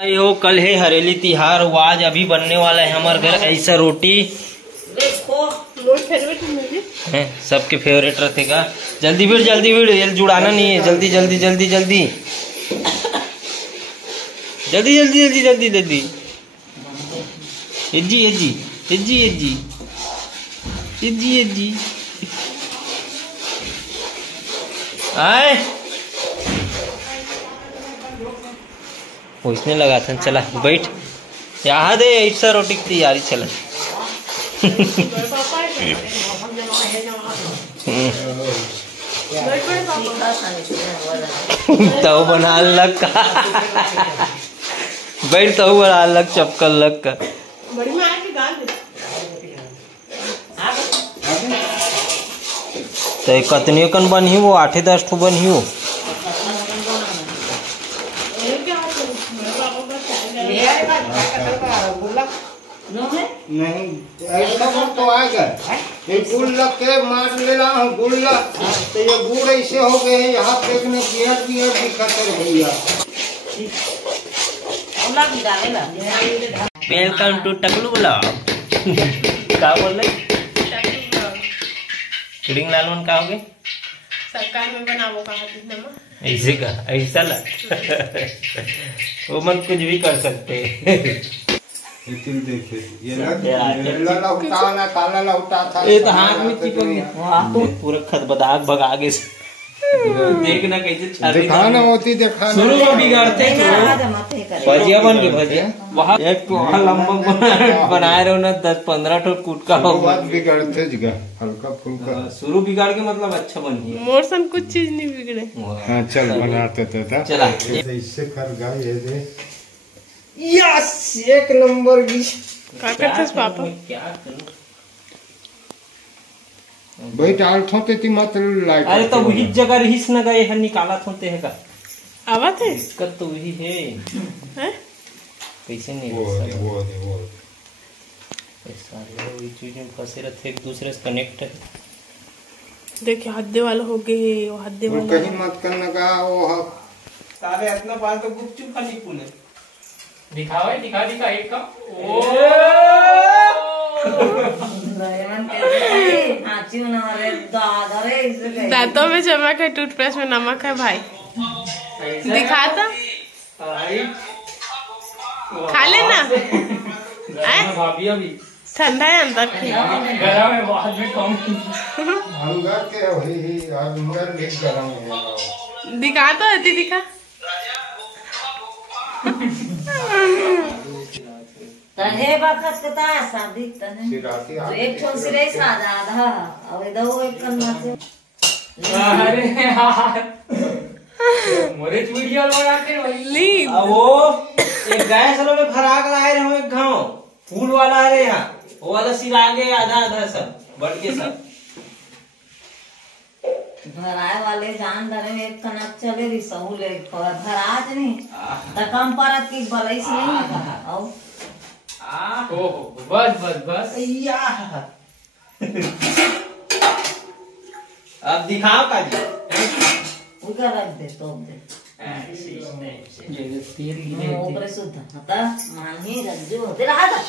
हो कल है हरेली तिहार, आज अभी बनने वाला है हमारे घर ऐसा रोटी। है सबके फेवरेट रहेगा। जल्दी भीड़ ये जुड़ाना नहीं है। जल्दी जल्दी जल्दी जल्दी जल्दी जल्दी जल्दी जल्दी जल्दी एजी एजी एजी एजी एजी एजी आए उसने लगा था। चला बैठ यहाँ दे ऐसा रोटी की तैयारी। चला तो बना लग का बैठ तो बना लग चपकल लग का तो कतनी कन बनी वो 8-10 ठो बनी हो। नहीं ऐसा तो आएगा ये गुड़ लग के मार लेना गुड़ लग तो ये गुड़ ऐसे हो गए हैं। यहाँ देखने बियर बियर दिक्कत है भैया। Welcome to Taklu blog. क्या बोल रहे चिड़िंग लालवन का हो गए सरकार में बनावो कहा ऐसे का ऐसा लग वो मन कुछ भी कर सकते देखिए ये लौटा काला लौटा था। ये तो हाथ में चिपक गया पूरा खत बदाग भगागे से। देखना कैसे दिखाना होती दिखाना शुरू में बिगाड़ते भजिया बन के भजिया वहाँ एक तो लंबा बनाए रहो ना 10-15 ठो कुटका हो बिगड़ते जगह हल्का फुल्का शुरू बिगाड़ के मतलब अच्छा बन गया। मोर सन कुछ चीज नहीं बिगड़े। हाँ चल बनाते थे चला इससे कर गाय ये दे यस एक नंबर की क्या करते पापा क्या करूं भाई डाल थोते ती मत लाइट। अरे तो वही जगह रहीस न गए है निकाला थोते है का आवा थे इसका तो वही है कैसे नहीं वो ऐसा ये चीज में फंसे रहते एक दूसरे से कनेक्ट है। देखिए हद्दे वाला हो गए वो हद्दे वाला कहीं मत करना का वो सारे अपना बाल तो गुपचुप खाली पुने दिखाओ दिखा एक का ओ दांतों में चमक है टूथपेस्ट में नमक है भाई। दिखाता खा लेना भाभी अभी ठंडा है अंदर की गरम है बहुत भी कम अंदर के वही अंदर भी गरम है। दिखा तो अति दिखा तने बखत कता शादी तने तो एक ठोन सिरे सादा आधा अब दो एक करना से। अरे यार मोरे वीडियो लगा के ली वो एक गैस वाले में फराक लाए रहे एक गांव फूल वाला अरे यहाँ वो वाला सिरा आगे आधा सब बढ़ के सब भराए वाले जान डरे एक कनक चले रही सहूले भराज नहीं तो कम परत की बलैस नहीं लगा औ बस अब दिखाओ काजी उनका रख दे तो दे ऊपर शुद्ध हता मांगी रज्जू होते रहा था